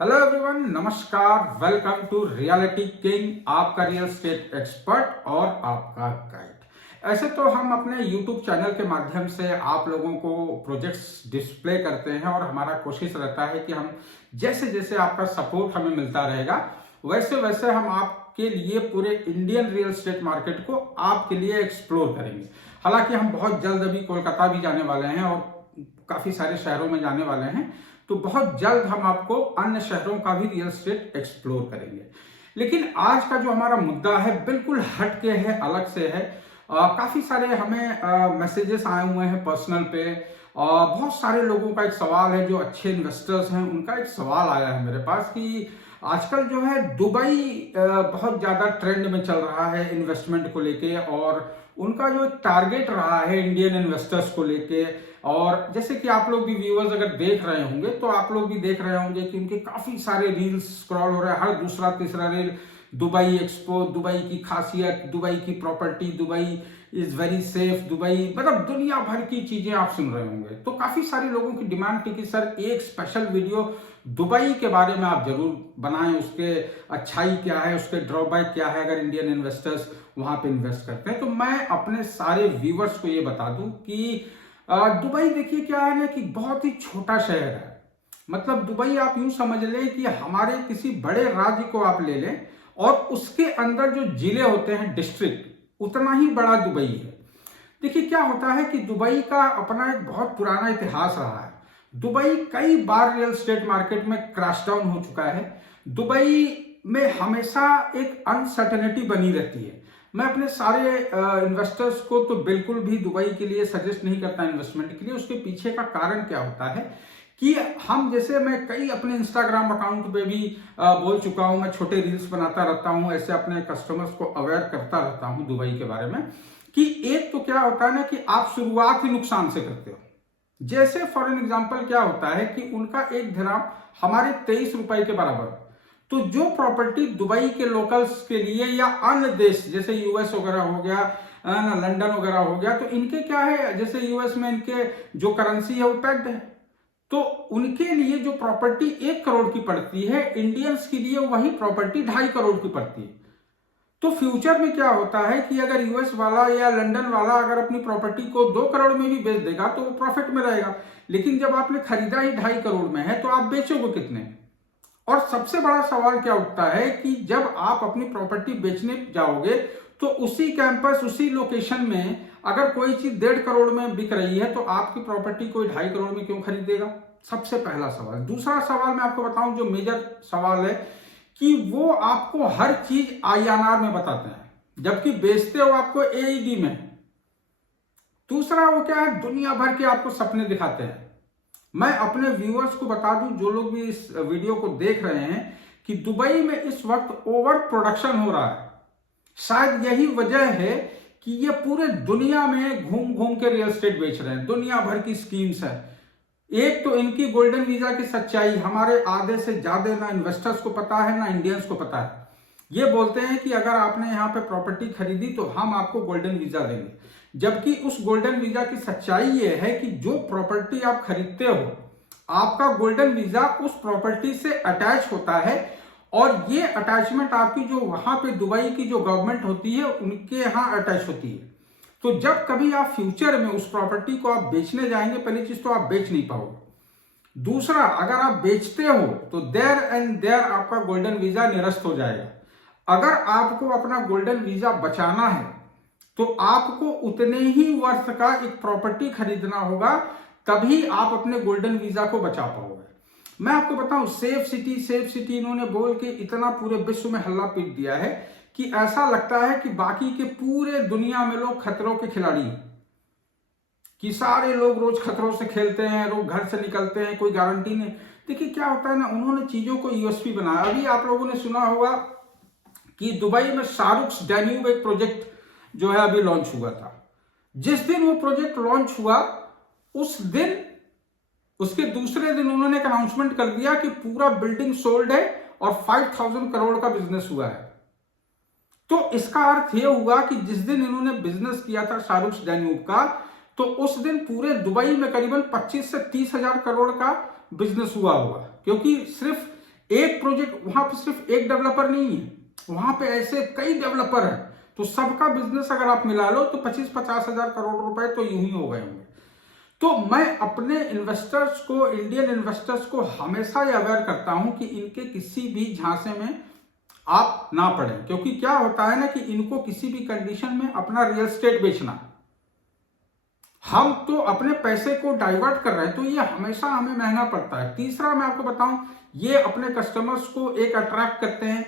Hello everyone, नमस्कार। Welcome to reality king, आपका real estate expert और आपका गाइड। ऐसे तो हम अपने यूट्यूब चैनल के माध्यम से आप लोगों को प्रोजेक्ट्स डिस्प्ले करते हैं और हमारा कोशिश रहता है कि हम जैसे जैसे आपका सपोर्ट हमें मिलता रहेगा वैसे वैसे हम आपके लिए पूरे इंडियन रियल एस्टेट मार्केट को आपके लिए एक्सप्लोर करेंगे। हालांकि हम बहुत जल्द अभी कोलकाता भी जाने वाले हैं और काफी सारे शहरों में जाने वाले हैं, तो बहुत जल्द हम आपको अन्य शहरों का भी रियल एस्टेट एक्सप्लोर करेंगे। लेकिन आज का जो हमारा मुद्दा है बिल्कुल हट के है, अलग से है। काफी सारे हमें मैसेजेस आए हुए हैं पर्सनल पे। बहुत सारे लोगों का एक सवाल है, जो अच्छे इन्वेस्टर्स हैं उनका एक सवाल आया है मेरे पास कि आजकल जो है दुबई बहुत ज्यादा ट्रेंड में चल रहा है इन्वेस्टमेंट को लेके, और उनका जो टारगेट रहा है इंडियन इन्वेस्टर्स को लेके। और जैसे कि आप लोग भी व्यूअर्स अगर देख रहे होंगे तो आप लोग भी देख रहे होंगे कि उनके काफी सारे रील्स स्क्रॉल हो रहे हैं, हर दूसरा तीसरा रील दुबई एक्सपो, दुबई की खासियत, दुबई की property, Dubai is very safe, Dubai, मतलब दुनिया भर की चीजें आप सुन रहे होंगे। तो काफी सारे लोगों की डिमांड थी कि सर एक स्पेशल वीडियो दुबई के बारे में आप जरूर बनाएं, उसके अच्छाई क्या है, उसके ड्रॉबैक क्या है अगर इंडियन इन्वेस्टर्स वहां पे इन्वेस्ट करते हैं। तो मैं अपने सारे व्यूवर्स को ये बता दूं कि दुबई देखिए क्या है ना कि बहुत ही छोटा शहर है। मतलब दुबई आप यूं समझ लें कि हमारे किसी बड़े राज्य को आप ले लें और उसके अंदर जो जिले होते हैं, डिस्ट्रिक्ट, उतना ही बड़ा दुबई है। देखिए क्या होता है कि दुबई का अपना एक बहुत पुराना इतिहास रहा है। दुबई कई बार रियल एस्टेट मार्केट में क्रैश डाउन हो चुका है। दुबई में हमेशा एक अनसर्टेनिटी बनी रहती है। मैं अपने सारे इन्वेस्टर्स को तो बिल्कुल भी दुबई के लिए सजेस्ट नहीं करता इन्वेस्टमेंट के लिए। उसके पीछे का कारण क्या होता है कि हम, जैसे मैं कई अपने इंस्टाग्राम अकाउंट पे भी बोल चुका हूं, मैं छोटे रील्स बनाता रहता हूं, ऐसे अपने कस्टमर्स को अवेयर करता रहता हूं दुबई के बारे में कि एक तो क्या होता है ना कि आप शुरुआत ही नुकसान से करते हो। जैसे फॉर एन एग्जाम्पल क्या होता है कि उनका एक ग्राम हमारे 23 रुपए के बराबर है। तो जो प्रॉपर्टी दुबई के लोकल्स के लिए या अन्य देश जैसे यूएस वगैरह हो गया, लंदन वगैरह हो गया, तो इनके क्या है, जैसे यूएस में इनके जो करेंसी है वो पैक्ड है, तो उनके लिए जो प्रॉपर्टी 1 करोड़ की पड़ती है, इंडियंस के लिए वही प्रॉपर्टी 2.5 करोड़ की पड़ती है। तो फ्यूचर में क्या होता है कि अगर यूएस वाला या लंदन वाला अगर अपनी प्रॉपर्टी को 2 करोड़ में भी बेच देगा तो वो प्रॉफिट में रहेगा। लेकिन जब आपने खरीदा ही 2.5 करोड़ में है तो आप बेचोगे कितने? और सबसे बड़ा सवाल क्या उठता है कि जब आप अपनी प्रॉपर्टी बेचने जाओगे तो उसी कैंपस, उसी लोकेशन में अगर कोई चीज 1.5 करोड़ में बिक रही है तो आपकी प्रॉपर्टी कोई 2.5 करोड़ में क्यों खरीदेगा? सबसे पहला सवाल। दूसरा सवाल मैं आपको बताऊं, जो मेजर सवाल है कि वो आपको हर चीज आईएनआर में बताते हैं जबकि बेचते हो आपको एईडी में। दूसरा वो क्या है, दुनिया भर के आपको सपने दिखाते हैं। मैं अपने व्यूअर्स को बता दूं, जो लोग भी इस वीडियो को देख रहे हैं, कि दुबई में इस वक्त ओवर प्रोडक्शन हो रहा है। शायद यही वजह है कि ये पूरे दुनिया में घूम घूम के रियल एस्टेट बेच रहे हैं। दुनिया भर की स्कीम्स है। एक तो इनकी गोल्डन वीजा की सच्चाई हमारे आधे से ज्यादा ना इन्वेस्टर्स को पता है ना इंडियंस को पता है। ये बोलते हैं कि अगर आपने यहाँ पे प्रॉपर्टी खरीदी तो हम आपको गोल्डन वीजा देंगे, जबकि उस गोल्डन वीजा की सच्चाई ये है कि जो प्रॉपर्टी आप खरीदते हो, आपका गोल्डन वीजा उस प्रॉपर्टी से अटैच होता है, और ये अटैचमेंट आपकी जो वहां पे दुबई की जो गवर्नमेंट होती है उनके यहाँ अटैच होती है। तो जब कभी आप फ्यूचर में उस प्रॉपर्टी को आप बेचने जाएंगे, पहली चीज तो आप बेच नहीं पाओगे। दूसरा, अगर आप बेचते हो तो देयर एंड देयर आपका गोल्डन वीजा निरस्त हो जाएगा। अगर आपको अपना गोल्डन वीजा बचाना है तो आपको उतने ही वर्ष का एक प्रॉपर्टी खरीदना होगा, तभी आप अपने गोल्डन वीजा को बचा पाओगे। मैं आपको बताऊं, सेफ सिटी इन्होंने बोल के इतना पूरे विश्व में हल्ला पीट दिया है कि ऐसा लगता है कि बाकी के पूरे दुनिया में लोग खतरों के खिलाड़ी हैं, कि सारे लोग रोज खतरों से खेलते हैं, लोग घर से निकलते हैं, कोई गारंटी नहीं। देखिए क्या होता है ना, उन्होंने चीजों को यूएसपी बनाया। अभी आप लोगों ने सुना होगा कि दुबई में शाहरुख डैन्यूब एक प्रोजेक्ट जो है अभी लॉन्च हुआ था। जिस दिन वो प्रोजेक्ट लॉन्च हुआ उस दिन, उसके दूसरे दिन उन्होंने एक अनाउंसमेंट कर दिया कि पूरा बिल्डिंग सोल्ड है और 5,000 करोड़ का बिजनेस हुआ है। तो इसका अर्थ यह हुआ कि जिस दिन इन्होंने बिजनेस किया था शाहरुख डैन्यूब का, तो उस दिन पूरे दुबई में करीबन 25 से 30 हजार करोड़ का बिजनेस हुआ होगा, क्योंकि सिर्फ एक प्रोजेक्ट, वहां पे सिर्फ एक डेवलपर नहीं है, वहां पे ऐसे कई डेवलपर हैं, तो सबका बिजनेस अगर आप मिला लो तो 25-50 हजार करोड़ रुपए तो यूं ही हो गए होंगे। तो मैं अपने इन्वेस्टर्स को, इंडियन इन्वेस्टर्स को हमेशा ये अवेयर करता हूं कि इनके किसी भी झांसे में आप ना पड़े, क्योंकि क्या होता है ना कि इनको किसी भी कंडीशन में अपना रियल एस्टेट बेचना है। हम तो अपने पैसे को डाइवर्ट कर रहे हैं, तो ये हमेशा हमें महंगा पड़ता है। तीसरा मैं आपको बताऊं, ये अपने कस्टमर्स को एक अट्रैक्ट करते हैं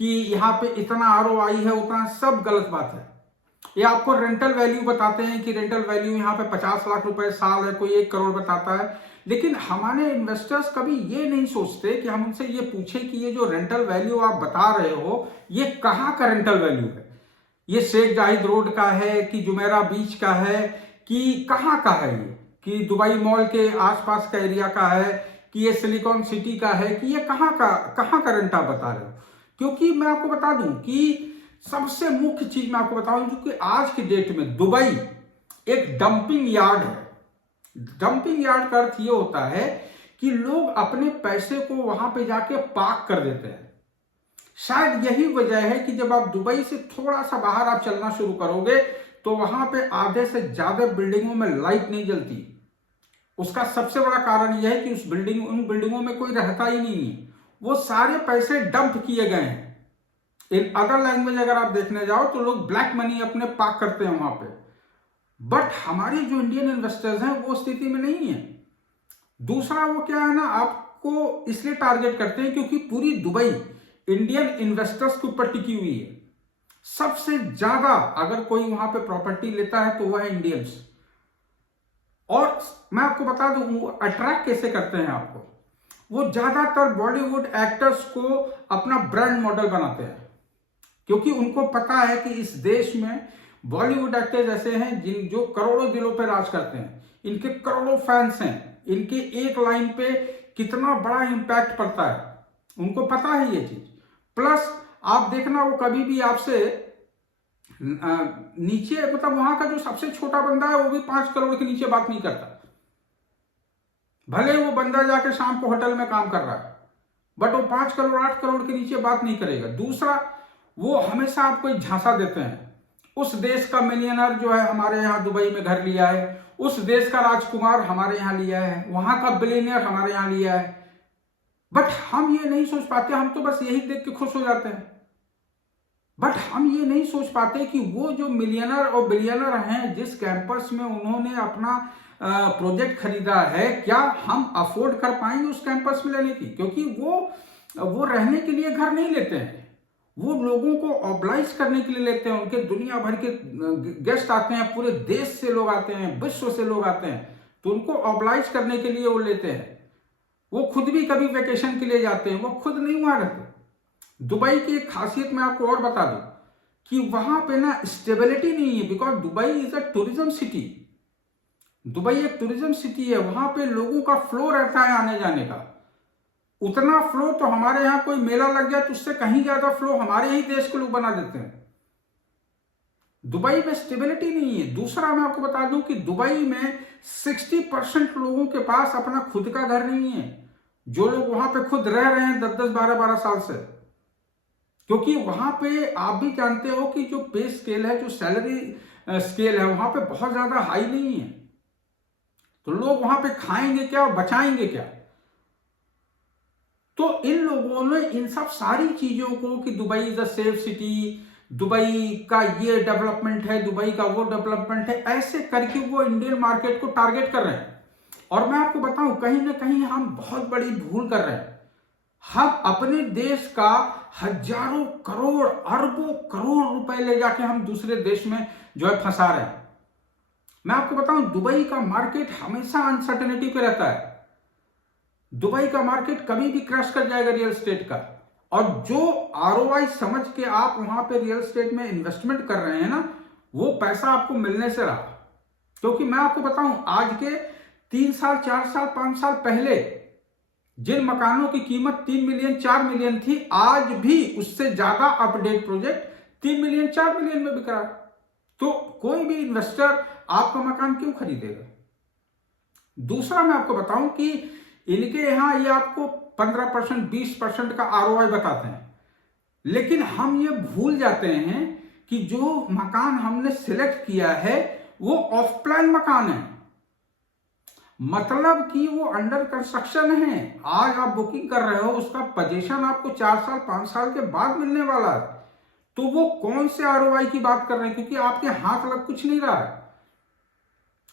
कि यहाँ पे इतना आरओआई है, उतना, सब गलत बात है। ये आपको रेंटल वैल्यू बताते हैं कि रेंटल वैल्यू यहाँ पे 50 लाख रुपए साल है, कोई 1 करोड़ बताता है, लेकिन हमारे इन्वेस्टर्स कभी ये नहीं सोचते कि हम उनसे ये पूछें कि ये जो रेंटल वैल्यू आप बता रहे हो, ये कहाँ का रेंटल वैल्यू है? ये शेख जाहिद रोड का है कि जुमेरा बीच का है कि कहाँ का है? ये कि दुबई मॉल के आसपास का एरिया का है कि ये सिलिकॉन सिटी का है कि ये कहाँ का रेंट आप बता रहे हो? क्योंकि मैं आपको बता दूं कि सबसे मुख्य चीज मैं आपको बताऊं कि आज की डेट में दुबई एक डंपिंग यार्ड है। डंपिंग यार्ड का अर्थ ये होता है कि लोग अपने पैसे को वहां पे जाके पार्क कर देते हैं। शायद यही वजह है कि जब आप दुबई से थोड़ा सा बाहर आप चलना शुरू करोगे तो वहां पे आधे से ज्यादा बिल्डिंगों में लाइट नहीं जलती। उसका सबसे बड़ा कारण यह है कि उन बिल्डिंगों में कोई रहता ही नहीं है, वो सारे पैसे डंप किए गए हैं। इन अदर लैंग्वेज अगर आप देखने जाओ तो लोग ब्लैक मनी अपने पार्क करते हैं वहां पे, बट हमारे जो इंडियन इन्वेस्टर्स हैं वो स्थिति में नहीं है। दूसरा वो क्या है ना, आपको इसलिए टारगेट करते हैं क्योंकि पूरी दुबई इंडियन इन्वेस्टर्स के ऊपर टिकी हुई है। सबसे ज्यादा अगर कोई वहां पे प्रॉपर्टी लेता है तो वह है इंडियंस। और मैं आपको बता दूं वो अट्रैक्ट कैसे करते हैं आपको, वो ज्यादातर बॉलीवुड एक्टर्स को अपना ब्रांड मॉडल बनाते हैं, क्योंकि उनको पता है कि इस देश में बॉलीवुड एक्टर्स ऐसे हैं जो करोड़ों दिलों पर राज करते हैं, इनके करोड़ों फैंस हैं, इनके एक लाइन पे कितना बड़ा इंपैक्ट पड़ता है, उनको पता है ये चीज। प्लस आप देखना वो कभी भी आपसे नीचे, मतलब वहां का जो सबसे छोटा बंदा है वो भी 5 करोड़ के नीचे बात नहीं करता, भले वो बंदा जाके शाम को होटल में काम कर रहा है, बट वो 5 करोड़ 8 करोड़ के नीचे बात नहीं करेगा। दूसरा, वो हमेशा आपको एक झांसा देते हैं, उस देश का मिलियनर जो है हमारे यहाँ दुबई में घर लिया है, उस देश का राजकुमार हमारे यहाँ लिया है, वहां का बिलियनियर हमारे यहाँ लिया है। बट हम ये नहीं सोच पाते, हम तो बस यही देख के खुश हो जाते हैं, बट हम ये नहीं सोच पाते कि वो जो मिलियनर और बिलियनर हैं, जिस कैंपस में उन्होंने अपना प्रोजेक्ट खरीदा है, क्या हम अफोर्ड कर पाएंगे उस कैंपस में लेने की? क्योंकि वो रहने के लिए घर नहीं लेते हैं, वो लोगों को ऑब्लाइज करने के लिए लेते हैं। उनके दुनिया भर के गेस्ट आते हैं, पूरे देश से लोग आते हैं, विश्व से लोग आते हैं, तो उनको ऑब्लाइज करने के लिए वो लेते हैं। वो खुद भी कभी वेकेशन के लिए जाते हैं, वो खुद नहीं वहां रहते। दुबई की एक खासियत मैं आपको और बता दूं कि वहां पे ना स्टेबिलिटी नहीं है, because Dubai is a tourism city. Dubai एक टूरिज्म सिटी है, वहां पे लोगों का फ्लो रहता है आने जाने का। उतना फ्लो तो हमारे यहाँ कोई मेला लग गया तो उससे कहीं ज्यादा फ्लो हमारे ही देश के लोग बना देते हैं। दुबई में स्टेबिलिटी नहीं है। दूसरा मैं आपको बता दूं कि दुबई में 60% लोगों के पास अपना खुद का घर नहीं है, जो लोग वहां पे खुद रह रहे हैं 10-10, 12-12 साल से। क्योंकि वहां पे आप भी जानते हो कि जो पे स्केल है, जो सैलरी स्केल है, वहां पे बहुत ज्यादा हाई नहीं है, तो लोग वहां पे खाएंगे क्या और बचाएंगे क्या? तो इन लोगों ने इन सब सारी चीजों को कि Dubai is a safe city, Dubai का ये डेवलपमेंट है, दुबई का वो डेवलपमेंट है, ऐसे करके वो इंडियन मार्केट को टारगेट कर रहे हैं। और मैं आपको बताऊं, कहीं ना कहीं हम बहुत बड़ी भूल कर रहे हैं। हम अपने देश का हजारों करोड़, अरबों करोड़ रुपए ले जाके हम दूसरे देश में जो है फंसा रहे हैं। मैं आपको बताऊं, दुबई का मार्केट हमेशा अनसर्टेनिटी पे रहता है। दुबई का मार्केट कभी भी क्रैश कर जाएगा रियल एस्टेट का। और जो आरओआई समझ के आप वहां पे रियल एस्टेट में इन्वेस्टमेंट कर रहे हैं ना, वो पैसा आपको मिलने से रहा। क्योंकि मैं आपको बताऊं, आज के 3 साल, 4 साल, 5 साल पहले जिन मकानों की कीमत 3 मिलियन, 4 मिलियन थी, आज भी उससे ज्यादा अपडेट प्रोजेक्ट 3 मिलियन, 4 मिलियन में बिक रहा है। तो कोई भी इन्वेस्टर आपका मकान क्यों खरीदेगा? दूसरा मैं आपको बताऊं कि इनके यहां ये आपको 15%, 20% का ROI बताते हैं, लेकिन हम ये भूल जाते हैं कि जो मकान हमने सिलेक्ट किया है वो ऑफ प्लान मकान है, मतलब कि वो अंडर कंस्ट्रक्शन है। आज आप बुकिंग कर रहे हो, उसका पोजीशन आपको 4 साल 5 साल के बाद मिलने वाला है, तो वो कौन से ROI की बात कर रहे हैं, क्योंकि आपके हाथ लग कुछ नहीं रहा है।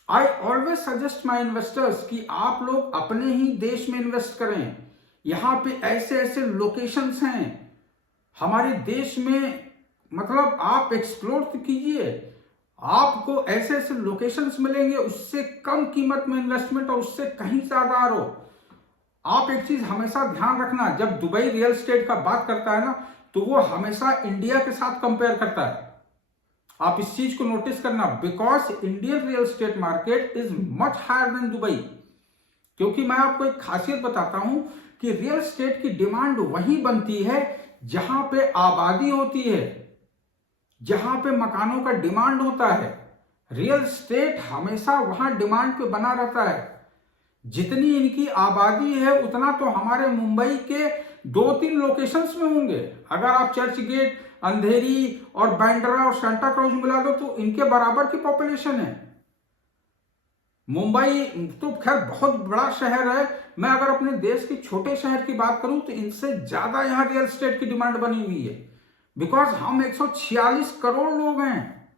I always suggest my investors कि आप लोग अपने ही देश में इन्वेस्ट करें। यहां पे ऐसे ऐसे लोकेशंस हैं हमारे देश में, मतलब आप एक्सप्लोर कीजिए, आपको ऐसे ऐसे लोकेशंस मिलेंगे, उससे कम कीमत में इन्वेस्टमेंट और उससे कहीं ज्यादा ROI। आप एक चीज हमेशा ध्यान रखना, जब दुबई रियल एस्टेट का बात करता है ना, तो वो हमेशा इंडिया के साथ कंपेयर करता है। आप इस चीज को नोटिस करना, because Indian real estate market is much higher than Dubai. क्योंकि मैं आपको एक खासियत बताता हूं कि रियल एस्टेट की डिमांड वहीं बनती है जहां पे आबादी होती है, जहां पे मकानों का डिमांड होता है। रियल एस्टेट हमेशा वहां डिमांड पे बना रहता है। जितनी इनकी आबादी है उतना तो हमारे मुंबई के 2-3 लोकेशंस में होंगे। अगर आप चर्च गेट, अंधेरी और बांद्रा और सांता क्रूज मिला दो तो इनके बराबर की पॉपुलेशन है। मुंबई तो खैर बहुत बड़ा शहर है, मैं अगर अपने देश के छोटे शहर की बात करूं तो इनसे ज्यादा यहां रियल एस्टेट की डिमांड बनी हुई है, बिकॉज हम 146 करोड़ लोग हैं।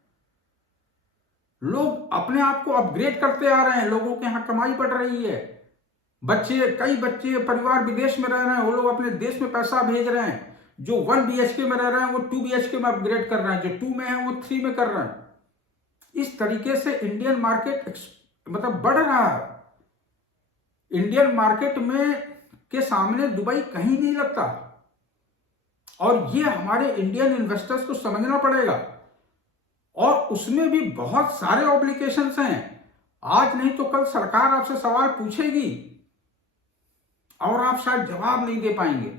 लोग अपने आप को अपग्रेड करते आ रहे हैं, लोगों के यहां कमाई बढ़ रही है, कई बच्चे परिवार विदेश में रह रहे हैं, वो लोग अपने देश में पैसा भेज रहे हैं। जो 1 BHK में रह रहे हैं वो 2 BHK में अपग्रेड कर रहे हैं, जो 2 में है वो 3 में कर रहे हैं। इस तरीके से इंडियन मार्केट मतलब बढ़ रहा है। इंडियन मार्केट में के सामने दुबई कहीं नहीं लगता, और ये हमारे इंडियन इन्वेस्टर्स को समझना पड़ेगा। और उसमें भी बहुत सारे ऑब्लिगेशंस हैं, आज नहीं तो कल सरकार आपसे सवाल पूछेगी और आप शायद जवाब नहीं दे पाएंगे।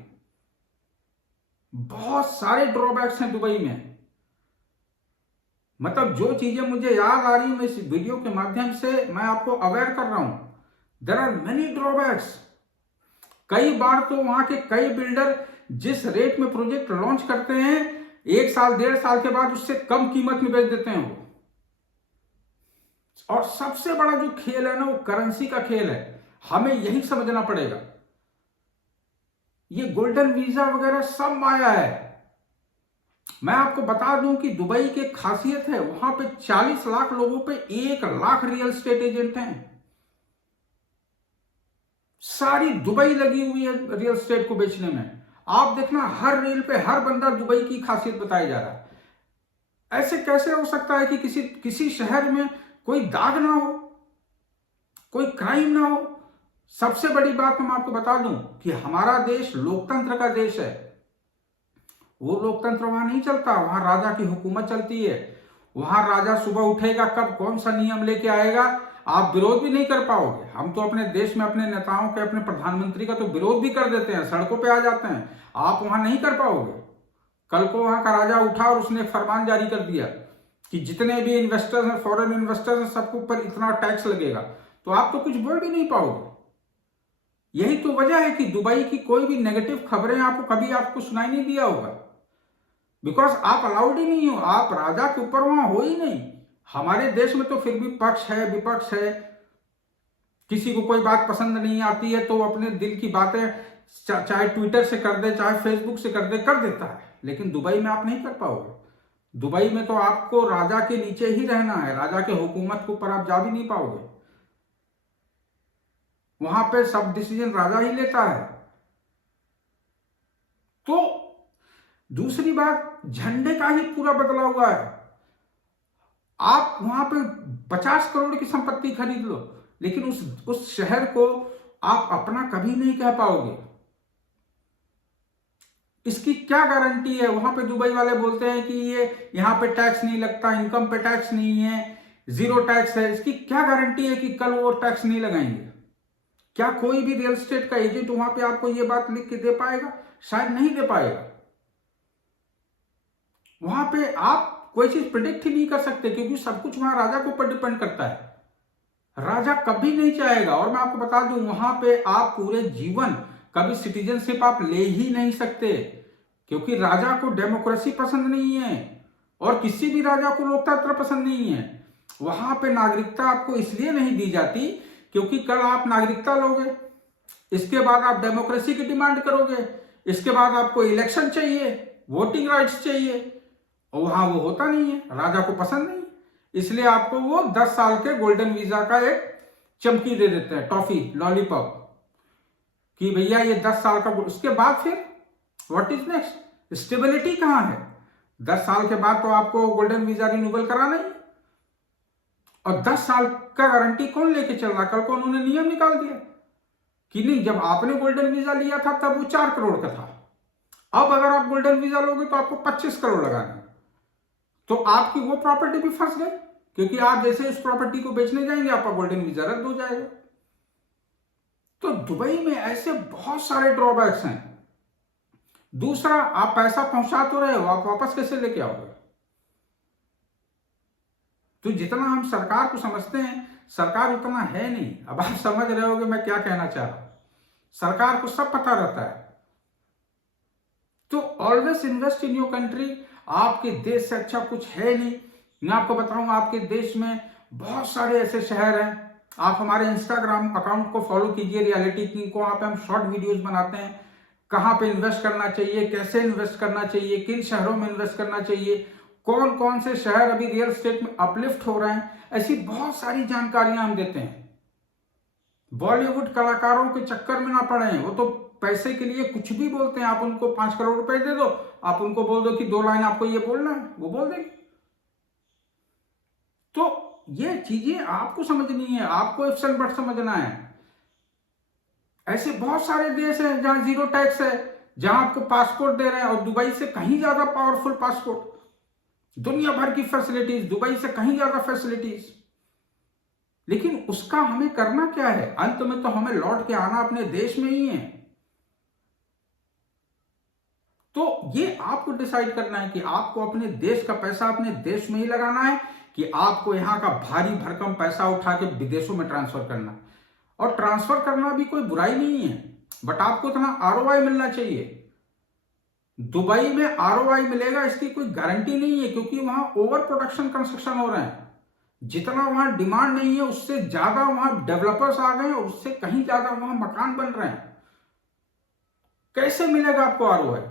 बहुत सारे ड्रॉबैक्स हैं दुबई में, मतलब जो चीजें मुझे याद आ रही है मैं इस वीडियो के माध्यम से मैं आपको अवेयर कर रहा हूं। There are many drawbacks. कई बार तो वहां के कई बिल्डर जिस रेट में प्रोजेक्ट लॉन्च करते हैं 1 साल 1.5 साल के बाद उससे कम कीमत में बेच देते हैं वो। और सबसे बड़ा जो खेल है ना वो करेंसी का खेल है, हमें यही समझना पड़ेगा। ये गोल्डन वीजा वगैरह सब माया है। मैं आपको बता दूं कि दुबई की खासियत है, वहां पे 40 लाख लोगों पे 1 लाख रियल एस्टेट एजेंट हैं। सारी दुबई लगी हुई है रियल एस्टेट को बेचने में। आप देखना हर रील पे हर बंदा दुबई की खासियत बताया जा रहा है। ऐसे कैसे हो सकता है कि किसी शहर में कोई दाग ना हो, कोई क्राइम ना हो। सबसे बड़ी बात मैं आपको बता दूं कि हमारा देश लोकतंत्र का देश है। वो लोकतंत्र वहां नहीं चलता, वहां राजा की हुकूमत चलती है। वहां राजा सुबह उठेगा, कब कौन सा नियम लेके आएगा आप विरोध भी नहीं कर पाओगे। हम तो अपने देश में अपने नेताओं के, अपने प्रधानमंत्री का तो विरोध भी कर देते हैं, सड़कों पे आ जाते हैं। आप वहां नहीं कर पाओगे। कल को वहां का राजा उठा और उसने फरमान जारी कर दिया कि जितने भी इन्वेस्टर्स हैं, फॉरेन इन्वेस्टर्स हैं, सबके ऊपर इतना टैक्स लगेगा, तो आप तो कुछ बोल भी नहीं पाओगे। यही तो वजह है कि दुबई की कोई भी नेगेटिव खबरें आपको सुनाई नहीं दिया होगा, बिकॉज आप अलाउड ही नहीं हो, आप राजा के ऊपर वहां हो ही नहीं। हमारे देश में तो फिर भी पक्ष है विपक्ष है, किसी को कोई बात पसंद नहीं आती है तो अपने दिल की बातें चाहे ट्विटर से कर दे चाहे फेसबुक से कर देता है। लेकिन दुबई में आप नहीं कर पाओगे। दुबई में तो आपको राजा के नीचे ही रहना है, राजा के हुकूमत के ऊपर आप जा भी नहीं पाओगे। वहां पे सब डिसीजन राजा ही लेता है। तो दूसरी बात, झंडे का ही पूरा बदला हुआ है। आप वहां पे 50 करोड़ की संपत्ति खरीद लो, लेकिन उस शहर को आप अपना कभी नहीं कह पाओगे। इसकी क्या गारंटी है? वहां पे दुबई वाले बोलते हैं कि ये यहां पे टैक्स नहीं लगता, इनकम पे टैक्स नहीं है, 0 टैक्स है। इसकी क्या गारंटी है कि कल वो टैक्स नहीं लगाएंगे? क्या कोई भी रियल एस्टेट का एजेंट वहां पे आपको ये बात लिख के दे पाएगा? शायद नहीं दे पाएगा। वहां पे आप कोई चीज प्रिडिक्ट ही नहीं कर सकते, क्योंकि सब कुछ वहां राजा के ऊपर डिपेंड करता है। राजा कभी नहीं चाहेगा। और मैं आपको बता दूं, वहां पे आप पूरे जीवन कभी सिटीजनशिप आप ले ही नहीं सकते, क्योंकि राजा को डेमोक्रेसी पसंद नहीं है और किसी भी राजा को लोकतंत्र पसंद नहीं है। वहां पे नागरिकता आपको इसलिए नहीं दी जाती क्योंकि कल आप नागरिकता लोगे, इसके बाद आप डेमोक्रेसी की डिमांड करोगे, इसके बाद आपको इलेक्शन चाहिए, वोटिंग राइट्स चाहिए, और वहां वो होता नहीं है, राजा को पसंद नहीं, इसलिए आपको वो 10 साल के गोल्डन वीजा का एक चमकी दे देते हैं, टॉफी, लॉलीपॉप, कि भैया ये 10 साल का। उसके बाद फिर व्हाट इज नेक्स्ट? स्टेबिलिटी कहां है? 10 साल के बाद तो आपको गोल्डन वीजा रिन्यूअल कराना ही, और 10 साल का गारंटी कौन लेके चल रहा? कल को उन्होंने नियम निकाल दिया कि नहीं, जब आपने गोल्डन वीजा लिया था तब वो 4 करोड़ का था, अब अगर आप गोल्डन वीजा लोगे तो आपको 25 करोड़ लगाना, तो आपकी वो प्रॉपर्टी भी फंस गई, क्योंकि आप जैसे इस प्रॉपर्टी को बेचने जाएंगे आपका गोल्डन वीजा रद्द हो जाएगा। तो दुबई में ऐसे बहुत सारे ड्रॉबैक्स हैं। दूसरा, आप पैसा पहुंचा तो रहे हो, आप वापस कैसे लेके आओगे? तो जितना हम सरकार को समझते हैं, सरकार उतना है नहीं। अब आप समझ रहे होगे मैं क्या कहना चाह रहा हूं। सरकार को सब पता रहता है। तो always invest in your country. आपके देश से अच्छा कुछ है नहीं। मैं आपको बताऊं, आपके देश में बहुत सारे ऐसे शहर हैं। आप हमारे इंस्टाग्राम अकाउंट को फॉलो कीजिए, रियलिटी किंग को। वहां पे हम शॉर्ट वीडियोस बनाते हैं, कहां पे इन्वेस्ट करना चाहिए, कैसे इन्वेस्ट करना चाहिए, किन शहरों में इन्वेस्ट करना चाहिए, कौन कौन से शहर अभी रियल एस्टेट में अपलिफ्ट हो रहे हैं, ऐसी बहुत सारी जानकारियां हम देते हैं। बॉलीवुड कलाकारों के चक्कर में ना पड़े, वो तो पैसे के लिए कुछ भी बोलते हैं। आप उनको 5 करोड़ रुपए दे दो, आप उनको बोल दो कि 2 लाइन आपको ये बोलना है, वो बोल देंगे। तो ये चीजें आपको समझनी है, आपको इफ्स एंड बट्स समझना है। ऐसे बहुत सारे देश हैं जहां 0 टैक्स है, जहां आपको पासपोर्ट दे रहे हैं, और दुबई से कहीं ज्यादा पावरफुल पासपोर्ट, दुनिया भर की फैसिलिटीज, दुबई से कहीं ज्यादा फैसिलिटीज। लेकिन उसका हमें करना क्या है? अंत में तो हमें लौट के आना अपने देश में ही है। तो ये आपको डिसाइड करना है कि आपको अपने देश का पैसा अपने देश में ही लगाना है, कि आपको यहां का भारी भरकम पैसा उठा के विदेशों में ट्रांसफर करना। और ट्रांसफर करना भी कोई बुराई नहीं है, बट आपको इतना आरओआई मिलना चाहिए। दुबई में आरओआई मिलेगा इसकी कोई गारंटी नहीं है, क्योंकि वहां ओवर प्रोडक्शन कंस्ट्रक्शन हो रहे हैं। जितना वहां डिमांड नहीं है उससे ज्यादा वहां डेवलपर्स आ गए, और उससे कहीं ज्यादा वहां मकान बन रहे हैं। कैसे मिलेगा आपको आरओआई?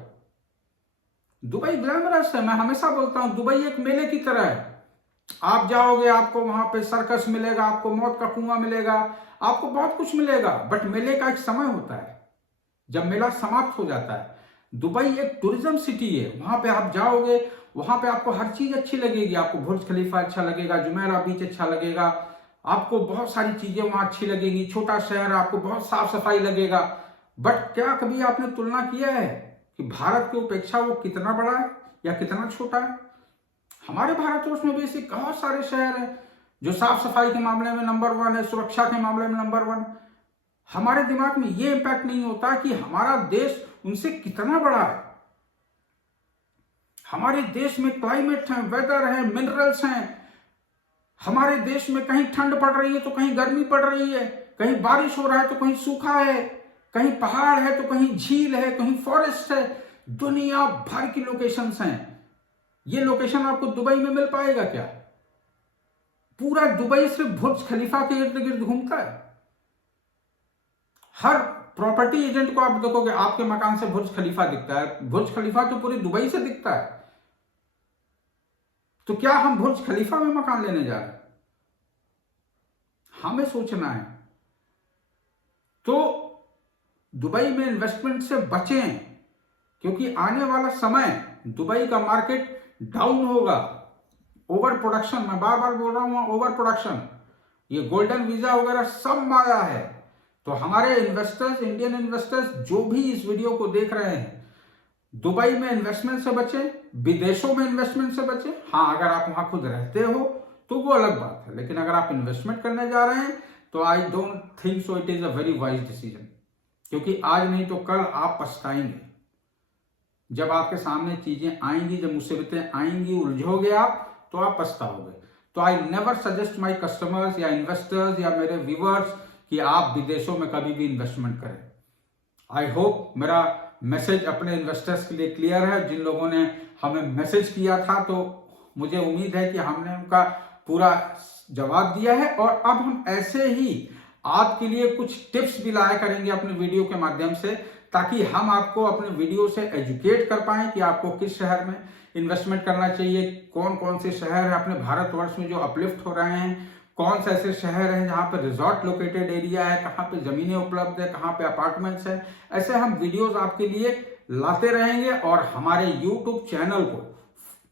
दुबई ग्लैमरस है। मैं हमेशा बोलता हूं दुबई एक मेले की तरह है। आप जाओगे, आपको वहां पे सर्कस मिलेगा, आपको मौत का कुआं मिलेगा, आपको बहुत कुछ मिलेगा, बट मेले का एक समय होता है जब मेला समाप्त हो जाता है। दुबई एक टूरिज्म सिटी है। वहां पे आप जाओगे, वहां पे आपको हर चीज अच्छी लगेगी। आपको बुर्ज खलीफा अच्छा लगेगा, जुमेरा बीच अच्छा लगेगा, आपको बहुत सारी चीजें वहां अच्छी लगेगी। छोटा शहर, आपको बहुत साफ सफाई लगेगा। बट क्या कभी आपने तुलना किया है कि भारत की उपेक्षा वो कितना बड़ा है या कितना छोटा है? हमारे भारतवर्ष में भी ऐसे बहुत सारे शहर हैं जो साफ सफाई के मामले में नंबर 1 है, सुरक्षा के मामले में नंबर 1। हमारे दिमाग में ये इंपैक्ट नहीं होता कि हमारा देश उनसे कितना बड़ा है। हमारे देश में क्लाइमेट है, वेदर है, मिनरल्स हैं। हमारे देश में कहीं ठंड पड़ रही है तो कहीं गर्मी पड़ रही है, कहीं बारिश हो रहा है तो कहीं सूखा है, कहीं पहाड़ है तो कहीं झील है, कहीं फॉरेस्ट है। दुनिया भर की लोकेशंस हैं। ये लोकेशन आपको दुबई में मिल पाएगा क्या? पूरा दुबई सिर्फ बुर्ज खलीफा के इर्द गिर्द घूमता है। हर प्रॉपर्टी एजेंट को आप देखोगे, आपके मकान से बुर्ज खलीफा दिखता है। बुर्ज खलीफा तो पूरी दुबई से दिखता है। तो क्या हम बुर्ज खलीफा में मकान लेने जा रहे हैं? हमें सोचना है। तो दुबई में इन्वेस्टमेंट से बचें, क्योंकि आने वाला समय दुबई का मार्केट डाउन होगा। ओवर प्रोडक्शन, मैं बार बार बोल रहा हूं, ओवर प्रोडक्शन, ये गोल्डन वीजा वगैरह सब माया है। तो हमारे इन्वेस्टर्स, इंडियन इन्वेस्टर्स जो भी इस वीडियो को देख रहे हैं, दुबई में इन्वेस्टमेंट से बचें, विदेशों में इन्वेस्टमेंट से बचें। हाँ, अगर आप वहां खुद रहते हो तो वो अलग बात है, लेकिन अगर आप इन्वेस्टमेंट करने जा रहे हैं तो I don't think so it is a very wise decision, क्योंकि आज नहीं तो कल आप पछताएंगे। जब आपके सामने चीजें आएंगी, जब मुसीबतें आएंगी, उलझोगे आप, तो आप पछताओगे। तो I never suggest my customers या इन्वेस्टर्स या मेरे व्यूअर्स कि आप विदेशों में कभी भी इन्वेस्टमेंट करें। आई होप मेरा मैसेज अपने इन्वेस्टर्स के लिए क्लियर है। जिन लोगों ने हमें मैसेज किया था तो मुझे उम्मीद है कि हमने उनका पूरा जवाब दिया है, और अब हम ऐसे ही आपके लिए कुछ टिप्स भी लाया करेंगे अपने वीडियो के माध्यम से, ताकि हम आपको अपने वीडियो से एजुकेट कर पाएं कि आपको किस शहर में इन्वेस्टमेंट करना चाहिए, कौन कौन से शहर है अपने भारतवर्ष में जो अपलिफ्ट हो रहे हैं, कौन से ऐसे शहर हैं जहाँ पे रिजॉर्ट लोकेटेड एरिया है, कहाँ पे जमीनें उपलब्ध है, कहाँ पे अपार्टमेंट्स है। ऐसे हम वीडियोस आपके लिए लाते रहेंगे, और हमारे यूट्यूब चैनल को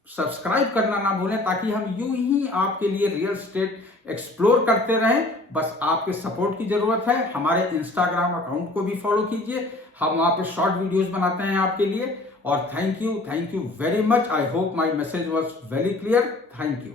सब्सक्राइब करना ना भूलें, ताकि हम यूं ही आपके लिए रियल एस्टेट एक्सप्लोर करते रहें। बस आपके सपोर्ट की जरूरत है। हमारे इंस्टाग्राम अकाउंट को भी फॉलो कीजिए, हम वहां पे शॉर्ट वीडियोस बनाते हैं आपके लिए। और thank you very much. I hope my message was very clear. Thank you.